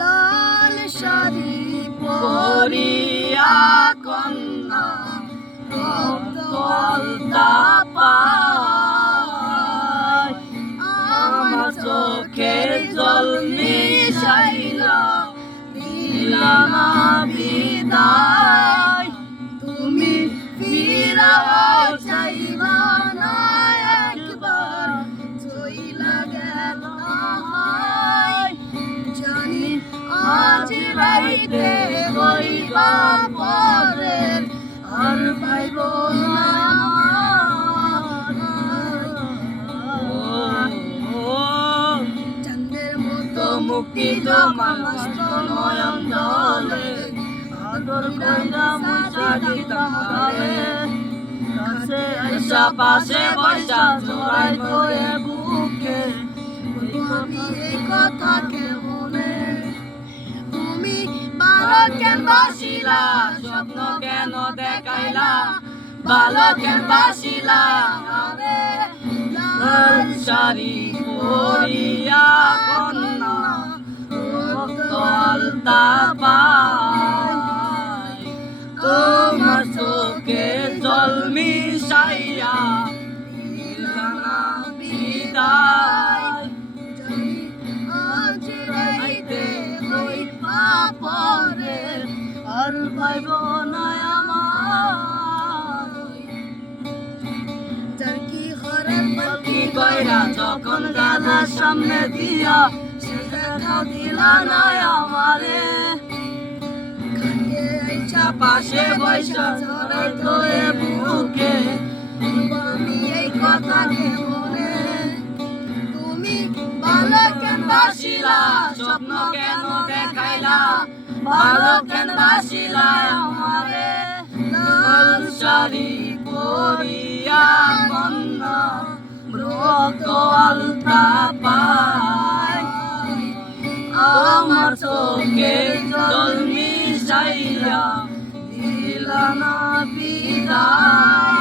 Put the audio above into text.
লাল শাড়ি পরিয়া কন্যা রক্ত আলতা পায়, আমার চোখের জল মিশাইলা দিলা না বিদায়। তুমি ফিরাও চাইবা না একবার, চইলা গেল জানি আজ রাইতে হইবা পরের, আর পাইব না চাঁদের মতো মুক্তি তোমার মস্ত নয়ন জলে, আদর কইরা মুছা দিতাম গালে। কাছে আইসা পাশে বসা জড়াই ধরে বুকে, আমি এই কথা কেমনে। তুমি ভালো কেন বাসিলা, স্বপ্ন কেন দেখাইলা, ভালো কেন বাসিলা আরে। লাল শাড়ি পরিয়া কন্যা রক্ত আলতা পায়, তোমার চোখে জল মিশাইয়া দিলা না বিদায়। আজ রাইতে হইবা পরের, আর পাইব না আমার। যার কি হরেন কি কইরা যখন গালা সামনে দিয়া, সে দেখা দিলা না আমারে। পাশে বৈশা জড়াই ধরে বুকে, আমি এই কথা কেমনে। তুমি ভালো কেন বাসিলা, স্বপ্ন কেন দেখাইলা, ভালো কেন বাসিলা আমারে। লাল শাড়ি পরিয়া কন্যা রক্ত আলতা পায়, আমার চোখে জল মিশাইয়া দিলা না বিদায়।